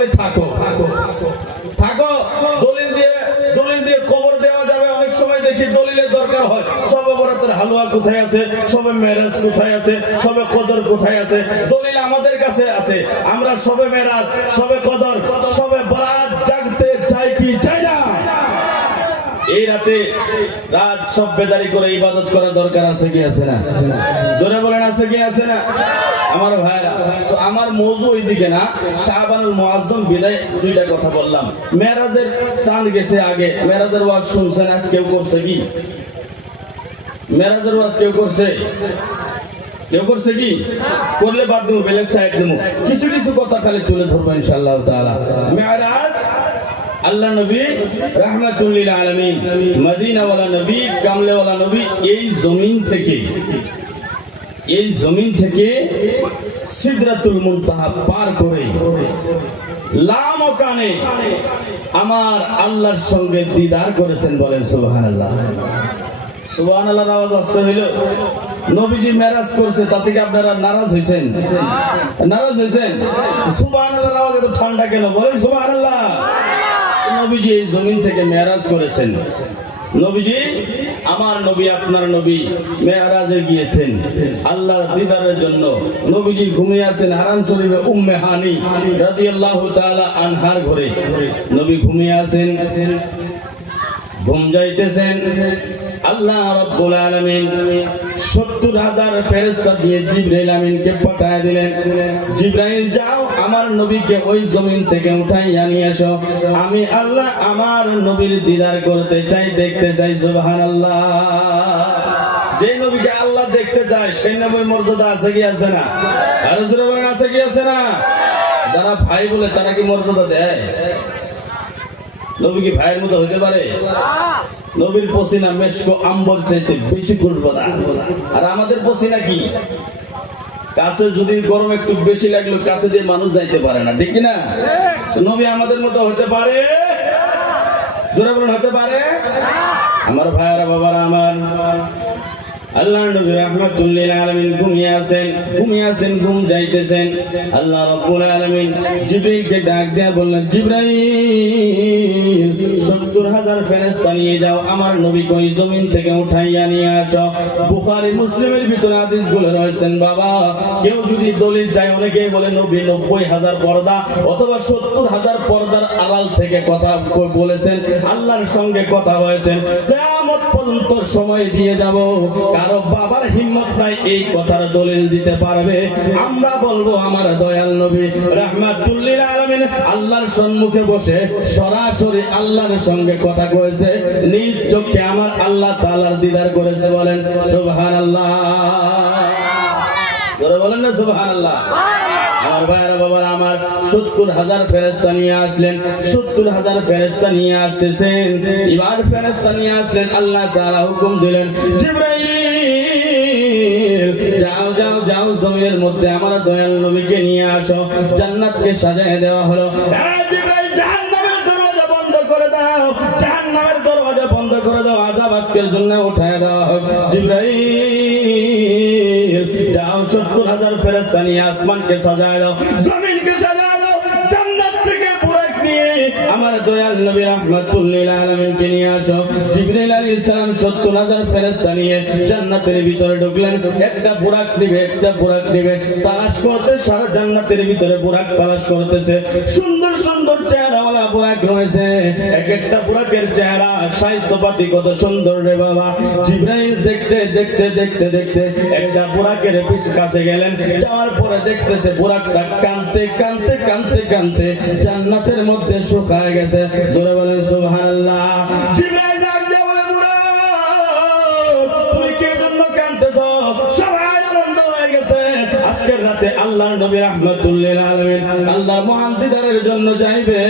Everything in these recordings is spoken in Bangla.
খালি থাকো থাকো থাকো। দলিল দিয়ে দলিল দিয়ে কবর দেওয়া যাবে। অনেক সময় দেখি দলিলের দরকার হয়। হালুয়া কোথায় আছে? সবে মেরাজ কোথায় আছে? সবে কদর কোথায় আছে? দলিল আমাদের কাছে আছে। আমরা সবে মেরাজ, সবে কদর, সবে বরাত চাই কি চাই না? এই রাতে রাত সব বেদারি করে ইবাদত করা দরকার আছে কি আছে না? জোরে বলেন, আছে কি আছে না? আমার ভাইরা, তো আমার মৌজু ওই দিকে না, শাহবানুল মুআজ্জম বিদায় দুইটা কথা বললাম। মেরাজের চাঁদ গেছে আগে, মেরাজের ওয়াজ শুনছেন, আজ কেউ করছে কি? মেরাজের ওয়াজ কেউ করছে? কেউ করছে কি? করলে বাদ দেবো বেলেগ সাইড নেব। কিছু কিছু কথা খালি তুলে ধরবো ইনশাআল্লাহ তাআলা। মেরাজ, আল্লাহ নবী রাহমাতুল্লিল আলামিন, মদিনাওয়ালা নবী, কামলেওয়ালা নবী, এই জমিন থেকে এই জমিন থেকে সিদরাতুল মুনতাহা পার করে লামকানে আমার আল্লাহর সঙ্গে দিদার করেছেন বলেন সুবহানাল্লাহ। সুবহানাল্লাহর আওয়াজ আসতে হইল। নবীজি মেরাজ করছে তা থেকে আপনারা নারাজ হয়েছেন নারাজ হয়েছেন সুবহানাল্লাহর আওয়াজ এত ঠান্ডা কেন? বলেন সুবহানাল্লাহ। নবীজি এই জমিন থেকে মেরাজ করেছেন। নবীজি, আমার নবী আপনার নবী মেয়ারাজে গিয়েছেন। আল্লাহর দিদারের জন্য নবীজি ঘুমিয়ে আছেন হারান শরীফে উম্মে হানি রাদিয়াল্লাহু তাআলা আনহার ঘরে। নবী ঘুমিয়ে আছেন, ঘুম যাইতেছেন আল্লাহ রাব্বুল আলামিন 70 হাজার ফেরেশতা দিয়ে জিবরাইল আমিনকে পাঠায় দিলেন। জিবরাইল, যাও আমার নবীকে ওই জমিন থেকে উঠাইয়া নিয়ে এসো। আমি আল্লাহ আমার নবীর দিদার করতে চাই, দেখতে চাই, সুবহানাল্লাহ। যে নবীকে আল্লাহ দেখতে চায়, সেই নবীর মর্যাদা আছে কি আছে না? আর জোরে বলেন, আছে কি আছে না? যারা ভাই বলে, তারা কি মর্যাদা দেয়? নবী কি ভাইয়ের মতো হইতে পারে? নবীর পসিনা মেশকো আম্বর চাইতে বেশি খুশবদা আর আমাদের পসিনা কি? কাছে যদি গরম একটু বেশি লাগল, কাছে দিয়ে মানুষ যাইতে পারে না, ঠিক না? নবী আমাদের মতো হতে পারে? জোরে বলুন, হতে পারে? আমার ভাইয়ারা, বাবারা, আমার। আল্লাহ নবী রাহমাতুল্লিল আলামিন ঘুমিয়ে আছেন ঘুমিয়ে আছেন, ঘুম যাইতেছেন। আল্লাহ রাব্বুল আলামিন জিবরাইলকে ডাক দেয়া বললেন, জিবরাইল 70 হাজার ফেরেস্তা নিয়ে যাও, আমার জমিন থেকে উঠাইয়া নিয়ে বুখারি মুসলিমের ভিতরে রয়েছেন, বাবা, কেউ যদি দলিল চায়, অনেকেই বলে নবী 90 হাজার পর্দা অথবা 70 হাজার পর্দার আড়াল থেকে কথা বলেছেন, আল্লাহর সঙ্গে কথা হয়েছেন পর্যন্ত সময় দিয়ে যাব। কারও বাবার হিম্মত নাই এই কথার দলিল দিতে পারবে। আমরা বলব আমার দয়াল নবী রাহমাতুল্লিল আলামিন আল্লাহর সম্মুখে বসে সরাসরি আল্লাহর সঙ্গে কথা কয়েছে। নিজ চোখে আমার আল্লাহ তাআলার দিদার করেছে বলেন সুবহানাল্লাহ। বলেন না সুবহানাল্লাহ। আমার ভাইয়েরা বাবার আমার সত্তর হাজার ফেরেস্তা নিয়ে আসলেন, সত্তর হাজার ফেরেস্তা নিয়ে আসতেছেন। এবার ফেরেস্তা নিয়ে আসলেন, আল্লাহ তাআলা হুকুম দিলেন যাও যাও যাও, জমিনের মধ্যে আমার দয়াল নবীকে নিয়ে আসো, জান্নাতকে সাজায় দেওয়া হলো। জিব্রাইল যাও, সত্তর হাজার আসমানকে সাজায় দাও। নবী নিয়ে আসো। আলাইহিস সালাম 70000 ফেরেশতা নিয়ে জান্নাতের ভিতরে ঢুকলেন। একটা বুরাক দিবে, একটা বুরাক দিবে। তালাশ করতে সারা জান্নাতের ভিতরে বুরাক তালাশ করতেছে। সুন্দর সুন্দর দেখতে দেখতে দেখতে একটা বুরাকের কাছে গেলেন। যাওয়ার পরে দেখতেছে বুরাকটা কানতে কানতে কানতে কানতে জান্নাতের মধ্যে শুকায় গেছে। জোরে বলেন নবী রাহমাতুল্লিল আলামিন আল্লাহর মহান দিদারের জন্য যাইবে।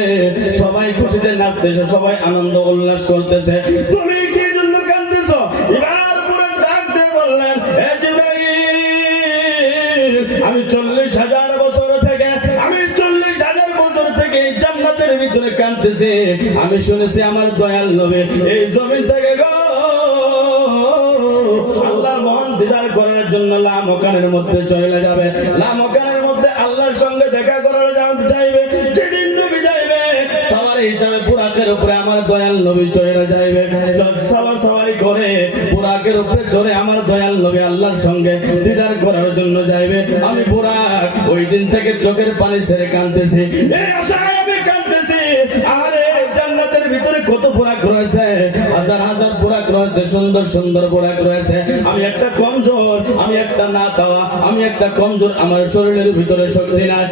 সবাই খুশিতে নাচতেছে, সবাই আনন্দ উল্লাস করতেছে। তুমি কি জন্য কাঁদতেছো? বললেন হে জিবরাইল, আমি চল্লিশ হাজার বছর থেকে, আমি চল্লিশ হাজার বছর থেকে জান্নাতের ভিতরে কাঁদতেছি। আমি শুনেছি আমার দয়াল নবী, এই জমিন থেকে গো দিদার করার জন্য লামকানের মধ্যে চলে যাবে। লামকানের মধ্যে আল্লাহর সঙ্গে দেখা করার চাইবে। যেদিন উপরে আমার দয়াল নবী চড়ে যাইবে। চল সাওয়ারি করে বুরাকের উপরে আমার দয়াল নবী আল্লাহর সঙ্গে দিদার করার জন্য যাইবে। আমি বুরাক ওই দিন থেকে চোখের পানি ছেড়ে কাঁদতেছি। কাঁদতেছি। আরে জান্নাতের ভিতরে কত বুরাক রয়েছে হাজার হাজার বুরাক রয়েছে সুন্দর সুন্দর বুরাক রয়েছে। আমি একটা কমজোর, আমি একটা না তাওয়া আমি একটা কমজোর, আমার শরীরের ভিতরে শক্তি নাই।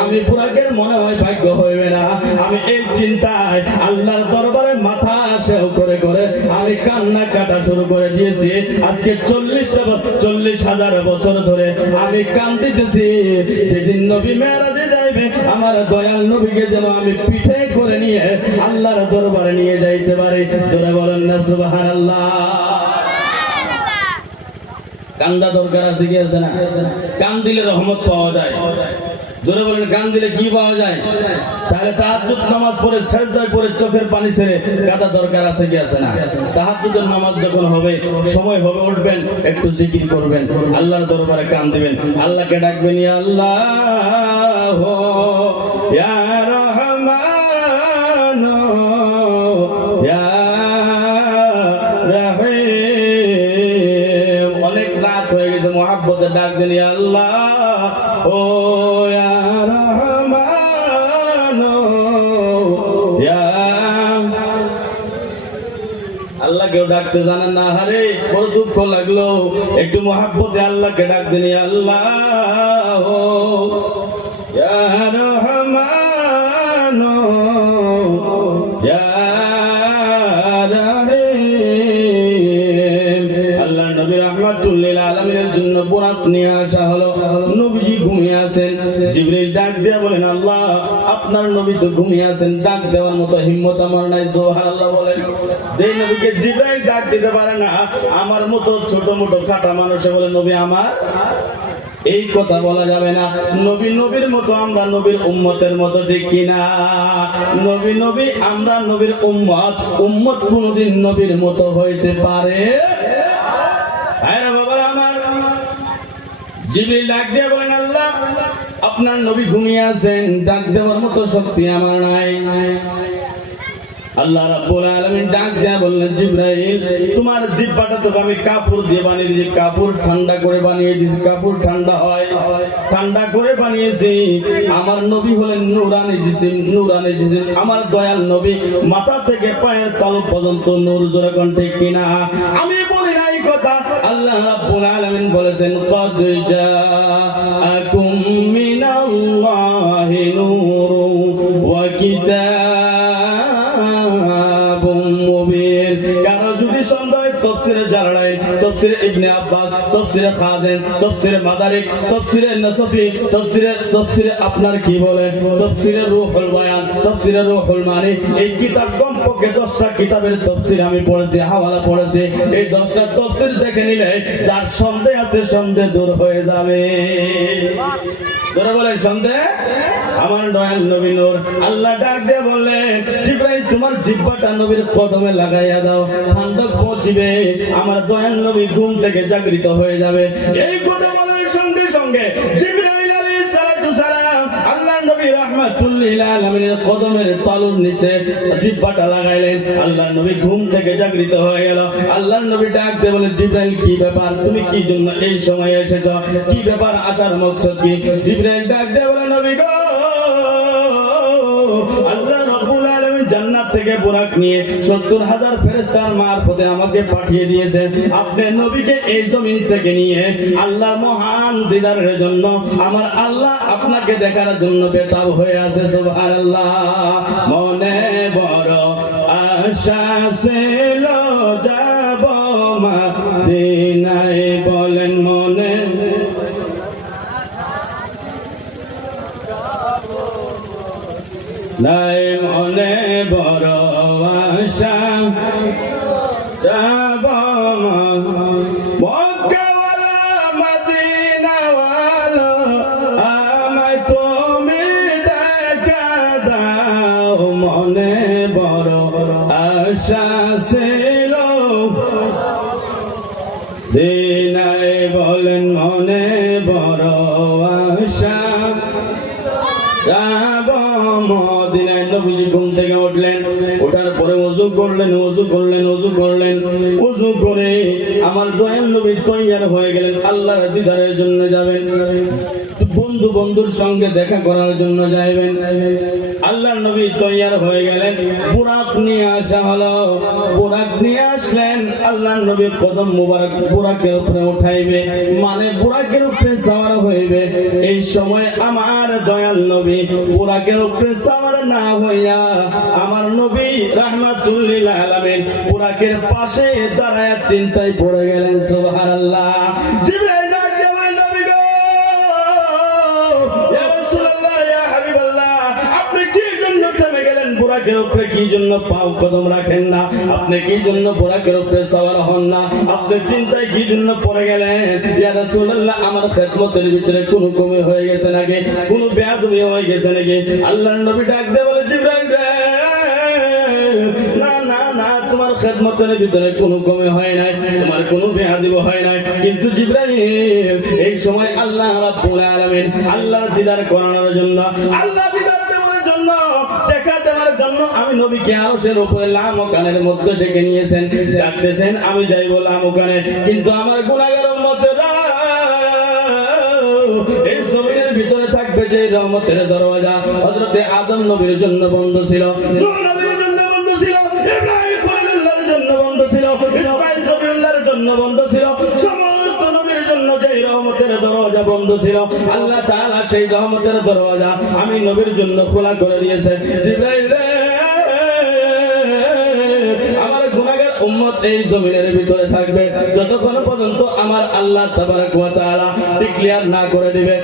আমি পুরাকের মনে হয় ভাগ্য হইবে না। আমি এই চিন্তায় আল্লাহর দরবারে সেও করে করে আমি কান্না কাটা শুরু করে দিয়েছি। আজকে চল্লিশটা চল্লিশ হাজার বছর ধরে আমি কান্দিতেছি। যেদিন নবী মেরাজে যাইবে, আমার দয়াল নবীকে যেন আমি পিঠে করে নিয়ে আল্লাহর দরবারে নিয়ে যাইতে পারি। সুরে বলেন না, সুবহানাল্লাহ। কান্দা দরকার আছে কি আছে না? কান দিলে রহমত পাওয়া যায়। জোরে বলেন কান দিলে কি পাওয়া যায়? তাহলে তাহাজ্জুদ নামাজ পড়ে, সেজদায় পড়ে, চোখের পানি ছেড়ে কাদা দরকার আছে কি আছে না? তাহাজ্জুদের নামাজ যখন হবে, সময় হবে, উঠবেন, একটু জিকির করবেন, আল্লাহর দরবারে কান দিবেন। আল্লাহকে ডাকবেন, ইয়া আল্লাহ, ইয়া রহমান, ইয়া রহিম। অনেক রাত হয়ে গেছে মহাব্বতে ডাক দিন ইয়া ডাকতে জানেন না? হারে বড় দুঃখ লাগল। একটু মহাব্বতে আল্লাহকে ডাক দিন আল্লাহ। রহমান। রহিম। আল্লাহ নবী রাহমাতুল্লিল আলামিনের জন্য বোরাত নিয়ে আসা আপনার নবী তো ঘুমিয়ে আছেন, ডাক দেওয়ার মতো হিম্মত আমার নাই, সুবহানাল্লাহ বলেন। যেই নবীকে জিবরাইল ডাক দিতে পারে না, আমার মতো ছোট মোটো কাটা মানুষে বলে, নবী আমার, এই কথা বলা যাবে না। নবী নবীর মতো আমরা নবীর উম্মতের মতো ঠিক কিনা? নবী নবী আমরা নবীর উম্মত উম্মত কোনোদিন নবীর মতো হইতে পারে? বাবারা আমার জিবরিল ডাক দিয়ে বলেন, আল্লাহ আপনার নবী ঘুমিয়ে আছেন, ডাক দেওয়ার মতো শক্তি আমার নাই। আল্লাহ রাব্বুল আলামিন ডাক দেয়া বললেন, জিবরাইল, তোমার তো আমি কাপড় দিয়ে বানিয়ে দিয়েছি। কাপড় ঠান্ডা করে বানিয়ে দিয়েছি, কাপড় ঠান্ডা হয়। ঠান্ডা করে বানিয়েছি। আমার নবী হলেন নূরানি জিসিম নূরানি জিসিম। আমার দয়াল নবী মাথা থেকে পায়ের তালু পর্যন্ত নূর কণ্ঠে কিনা। আমি বলি না কথা। আল্লাহ রাব্বুল আলামিন বলেছেন, কদ জাআকুম তফসিরে জালালাইন তফসিরে ইবনে আব্বাস, তফসিরে খাজেন, তফসিরে মাদারিক, তফসিরে নাসফি, তফসিরে তফসিরে আপনার কি বলে? তফসিরে রূহুল বয়ান, তফসিরে রূহুল মানি। এই কিতাব কমপক্ষে 10টা কিতাবের তফসির আমি পড়েছি, হাওয়ালা পড়েছি। এই 10টা তফসির দেখে নিলে যার সন্দেহ আছে সন্দেহ দূর হয়ে যাবে। তোরা বলে সন্দেহ? আমার দয়াল নবী নূর। আল্লাহ ডাক দিয়ে বললেন, জিব্রাইল, তোমার জিহ্বাটা নবীর কদমে লাগাইয়া দাও। ঠান্ডা পৌঁছিবে, আমার দয়াল নবী ঘুম থেকে জাগৃত হয়ে যাবে। এই কথা বলার সঙ্গে সঙ্গে জিব্রাইল আলাইহিস সালাতু সালাম আল্লাহ নবী রাহমাতুল্লিল আলামিনের কদমের তালুর নিচে জিহ্বাটা লাগাইলেন। আল্লাহ নবী ঘুম থেকে জাগৃত হয়ে গেল। আল্লাহ নবী ডাক দিয়ে বলে জিব্রাইল, কি ব্যাপার? তুমি কি জন্য এই সময় এসেছ? কি ব্যাপার? আসার মকসদ কি? জিব্রাইল ডাক দিয়ে বলে নবী গো আল্লাহ রাব্বুল আলামিন জান্নাত থেকে বুরাক নিয়ে 70 হাজার ফেরেশতার মারফতে আমাকে পাঠিয়ে দিয়েছেন। আপনি নবীকে এই জমিন থেকে নিয়ে আল্লাহ মহান জন্য আমার আল্লাহ আপনাকে দেখার জন্য বেতাব হয়ে আছে, সুবহানাল্লাহ। মনে বড় নাই মনে বড় আশা। করলেন উজু করলেন উজু করলেন। উজু করে আমার দয়াল নবী তৈয়ার হয়ে গেলেন, আল্লাহর দিদারের জন্য যাবেন। বন্ধু বন্ধুর সঙ্গে দেখা করার জন্য যাইবেন। আল্লাহর নবী তৈয়ার হয়ে গেলেন। বুরাক নিয়ে আসা হলো, বুরাক নিয়ে আসলেন, আল্লাহর নবী কদম মুবারক বুরাকের উপরে উঠাইবে মানে বুরাকের উপরে সওয়ার হইবে। এই সময় আমার দয়াল নবী বুরাকের উপরে সওয়ার না হইয়া আমার নবী রাহমাতুল্লিল আলামিন বুরাকের পাশে দাঁড়ায় চিন্তায় পড়ে গেলেন, সুবহানাল্লাহ। জিবরাইল আমার কোনো কমে হয়ে গেছে নাকি? হয়ে গেছে নাকি? নবী ডাক তোমার খেদমতের ভিতরে কোনো কমে হয় নাই, তোমার কোনো বেয়াদিব হয় নাই। কিন্তু জিব্রাহিম এই সময় আল্লাহ আল্লাহর দিদার করানোর জন্য, আল্লাহ আমি নবীকে আরশের উপরে লামকানের মধ্যে ডেকে নিয়েছেন ডাকতেছেন আমি যাই বললাম ওখানে, কিন্তু আমার গুনাহগার উম্মতেরা এই ভিতরে থাকবে যে রহমতের দরওয়াজা। হযরতে আদম নবীর জন্য বন্ধ ছিল আল্লাহ সেই রহমতের দরওয়াজা আমি নবীর জন্য খোলা করে দিয়েছে জিবরাইল উম্মত এই জমিনের ভিতরে থাকবে। যতক্ষণ পর্যন্ত আমার আল্লাহ তাবারক ওয়া তাআলা না করে দিবে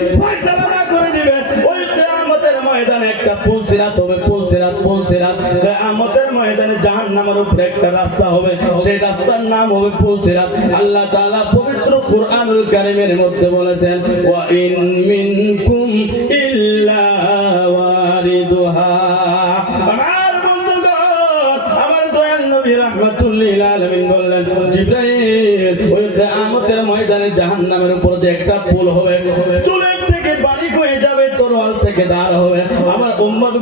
একটা রাস্তা হবে, সেই রাস্তার নাম হবে আল্লাহ তাআলা মধ্যে বলেছেন মিনকুম ইল্লা পুল হবে চুলের থেকে বাড়ি হয়ে যাবে, তরোয়াল থেকে দাঁড় হবে। আমার উম্মত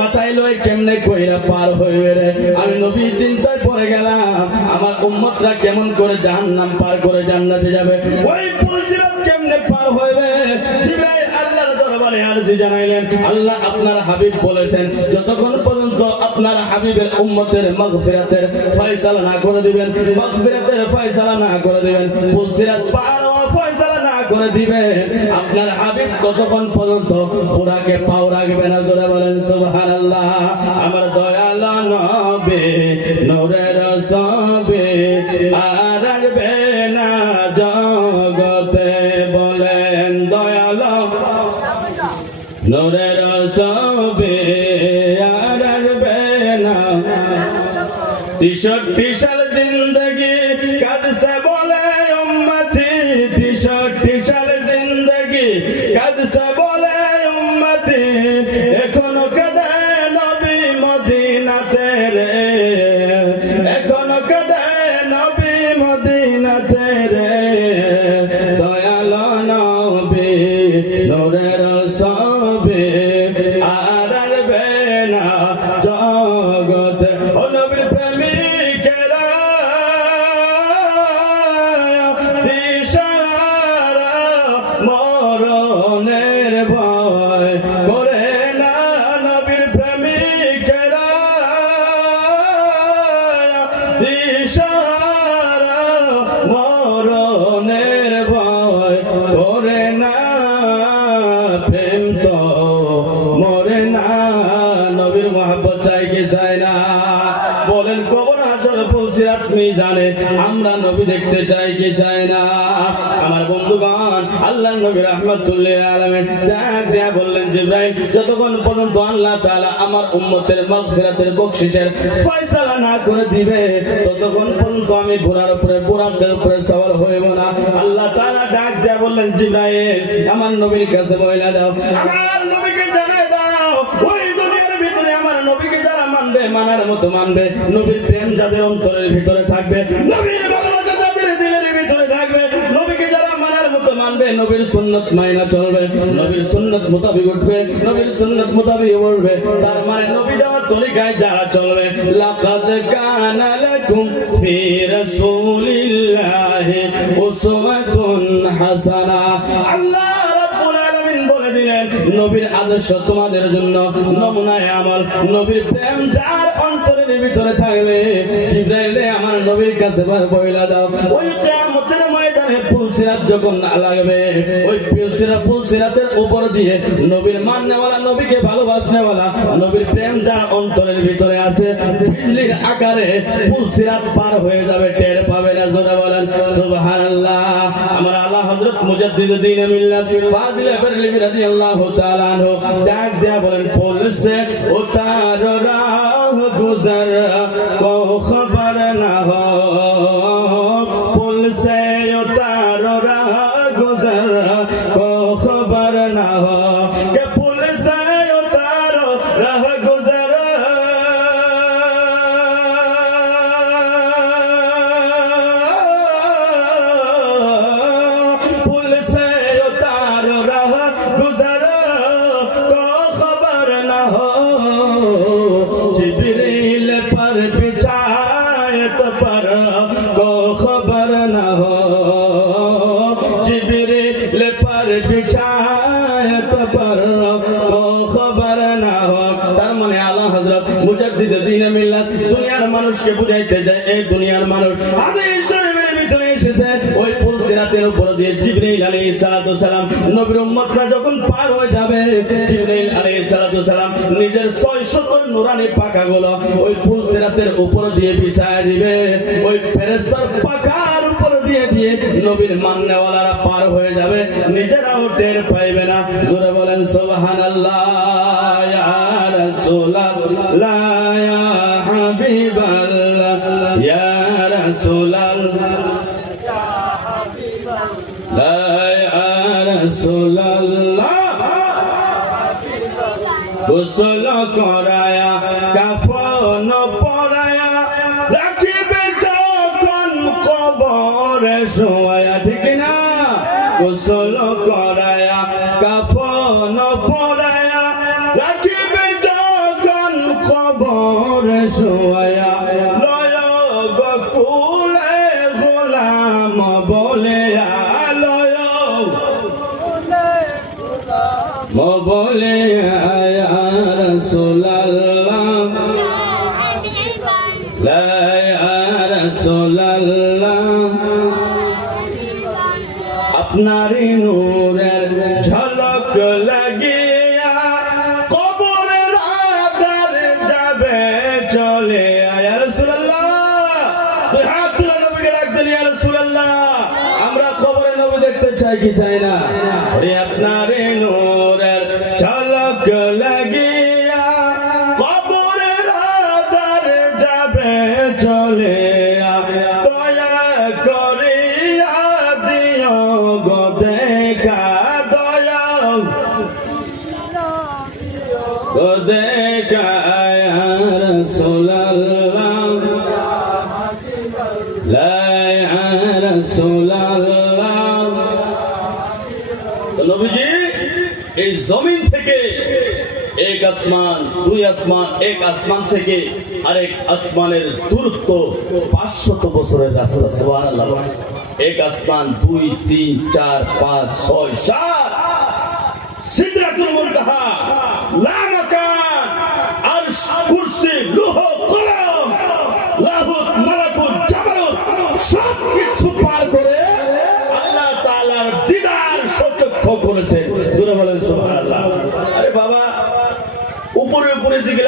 মাথায় লয় কেমনে কইরা পার হইবে আমি নবী চিন্তায় পড়ে গেলাম, আমার উম্মতরা কেমন করে জাহান্নাম পার করে জান্নাতে যাবে? ওই কেমনে পার হইবে? জিবরাইল দরবারে আরজি জানাইলেন, আল্লাহ আপনার হাবিব বলেছেন, যতক্ষণ পর্যন্ত আপনার হাবিবের উম্মতের মাগফিরাতের ফয়সালা না করে দিবেন, মাগফিরাতের ফয়সালা না করে দিবেন পুলসিরাত পার ফয়সালা না করে দিবে আপনার হাবিব ততক্ষণ পর্যন্ত পুরাকে পাও রাখবে না, জোরে বলেন, সুবহানাল্লাহ। আমার দয়াল নবে, নূরের সবে আর রাখবে টিশার্ট টিশাল জিন্দগি কাদসে বলে উম্মতি। টিশার্ট টিশাল জিন্দগি কাদসে বলে উম্মতি। এখনও কাদে নবী মদিনাতে রে। এখনও কাদে নবী মহাব্বত চাই কি চাই না। বলেন, কবর আসলে পৌঁছিরাত জানে? আমরা নবী দেখতে চাই কি চাই না। আমার বন্ধুগণ, আল্লাহ নবী রহমতুল্লাহ আলমেন ডাক দেয়া বললেন যতক্ষণ পর্যন্ত আল্লাহ আমার উম্মতের বকশিসের ফয়সালা না করে দিবে, ততক্ষণ পর্যন্ত আমি ঘোড়ার উপরে বুরাকের উপরে হইব না। আল্লাহ তাআলা ডাক দেয়া বললেন জিব্রাহিম আমার নবীর কাছে বইলা দাও। আমার মানবে, মানার মতো মানবে। নবীর প্রেম যাদের অন্তরের ভিতরে থাকবে, নবীর সুন্নত মাইনা চলবে, নবীর সুন্নত মোতাবিক উঠবে, নবীর সুন্নত মোতাবিক উঠবে তার মানে নবী দেওয়ার তরিকায় যারা চলবে, লাকাদ কানা লাকুম ফি রাসূলিল্লাহি উসওয়াতুন হাসানা। আল্লাহ দিলেন নবীর আদর্শ তোমাদের জন্য নমুনায় আমল। নবীর প্রেম যার অন্তরের ভিতরে জিব্রাইল আমার নবীর কাছে বইলা দাও। ওই কিয়ামতের ময়দানে যখন না লাগবে, ওই পুলসিরাত পুলসিরাতের উপর দিয়ে নবীর মাননেওয়ালা, নবীকে ভালোবাসনেওয়ালা, নবীর প্রেম যার অন্তরের ভিতরে আছে, বিজলির আকারে পুলসিরাত পার হয়ে যাবে, টের পাবে না জোরে বলেন, সুবহানাল্লাহ। আমার আল্লাহ হযরত মুজাদ্দিদ দ্বীন মিল্লাত, ফাজিল বেরলিমি রাদিয়াল্লাহু তাআলা আনহু, ডাক দেয়া বলেন পুলসে উতার রাহ গুজর গো খবর না হো। জিবরে লে পার বিছায় পর গো খবর না হো। তার মানে আলা হযরত মুজাদ্দিদ দিন মিল্লাত দুনিয়ার মানুষকে বুঝাইতে যায়, এই দুনিয়ার মানুষ। আদে জিবরাইল আলাইহিস সালাতু সালাম নবীর উম্মতরা যখন পার হয়ে যাবে, জিবরাইল আলাইহিস সালাতু সালাম নিজের 600 নুরানি পাখাগুলো ওই উপর দিয়ে বিছায় দিবে। ওই ফেরেশতার পাখার উপর দিয়ে দিয়ে নবীর পার হয়ে যাবে। নিজেরাও টের পাইবে না। জোরে বলেন, সুবহানাল্লাহ, ইয়া রাসূলাল্লাহ, ইয়া হাবিবাল্লাহ, ইয়া রাসূলাল্লাহ। গোসল করায়া বলে আয়া রসুলাল্লাহ। রাসূলাল্লাহ। আপনারই নূরের জমিন থেকে এক আসমান, দুই আসমান, এক আসমান থেকে আরেক আসমানের দূরত্ব পাঁচশত বছরের রাস্তা সুবহানাল্লাহ। এক আসমান, দুই, তিন, চার, পাঁচ, ছয়, সাত। সিদরাতুল মুনতাহা লা মাকান আরশ, কুরসি লৌহ কলম লাহুত মালাকুত জাবারুত সব কিছু পার করে আল্লাহ তাআলার দিদার সচক্ষ করেছেন সূরা বলেন সুবহানাল্লাহ আরে বাবা উপরে উপরে যেগুলা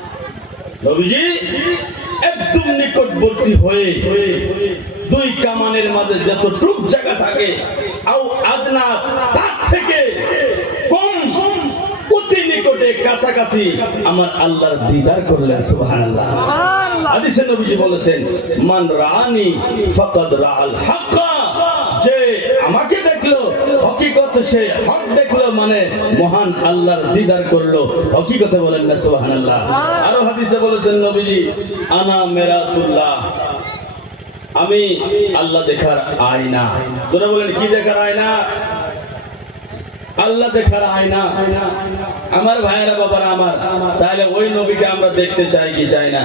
নবীজি নিকটবর্তী হয়ে দুই কামানের মাঝে যত টুক জায়গা থাকে আও আদনা তার থেকে কম অতি নিকটে কাছাকাছি আমার আল্লাহর দিদার করলেন সুবহানাল্লাহ। হাদিসে নবীজি বলেছেন মান রানি ফাকাদ রাআল দেখল হকিকত সে হক দেখল মানে মহান আল্লাহর দিদার করল। হকিকতে বলেন না সুবহানাল্লাহ। আরও হাদিসে বলেছেন নবীজি আনা মেরাতুল্লাহ। আমি আল্লাহ দেখার আয়না। তোরা বলেন কি দেখার আয়না? আল্লাহ দেখার আয়না। আমার ভাইয়েরা বাবারা আমার তাহলে ওই নবীকে আমরা দেখতে চাই কি চাই না?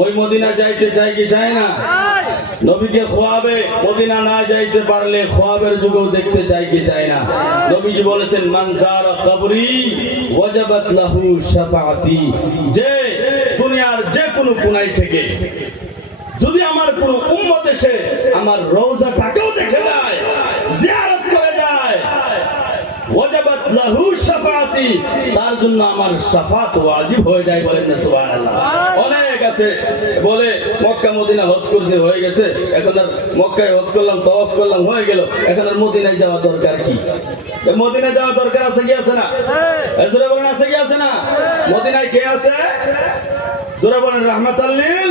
ওই মদিনা যাইতে চাই কি চাই না? নবীকে খোয়াবে, মদিনা না যাইতে পারলে খোয়াবের যুগেও দেখতে চাই কি চাই না। নবীজি বলেছেন মানসার কবরি, ওয়াজাবাত লাহু শাফাআতি। যে দুনিয়ার যে কোনো কোনায় থেকে, যদি আমার কোন উম্মত এসে আমার রওজাটাকেও দেখে যায় জিয়ারত করে যায় ওয়াজাবাত লাহু শাফাআতি তার জন্য আমার শাফাত ওয়াজিব হয়ে যায় বলেন না সুবহানাল্লাহ। অনেক আছে বলে মক্কা মদিনা হজ করছে হয়ে গেছে। এখন আর মক্কায় হজ করলাম তওয়াফ করলাম হয়ে গেল। এখন আর মদিনায় যাওয়া দরকার কি? মদিনায় যাওয়া দরকার আছে কি আছে না? এজরে বলেন আছে কি আছে না? মদিনায় কে আছে? জোরে বলেন রাহমাতাল্লিল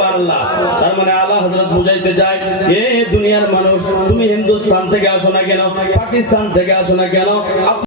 বলেন তার মানে আল্লাহ হজরত বুঝাইতে যায় এ দুনিয়ার মানুষ, তুমি হিন্দুস্তান থেকে আসো না কেন? পাকিস্তান থেকে আসো না কেন?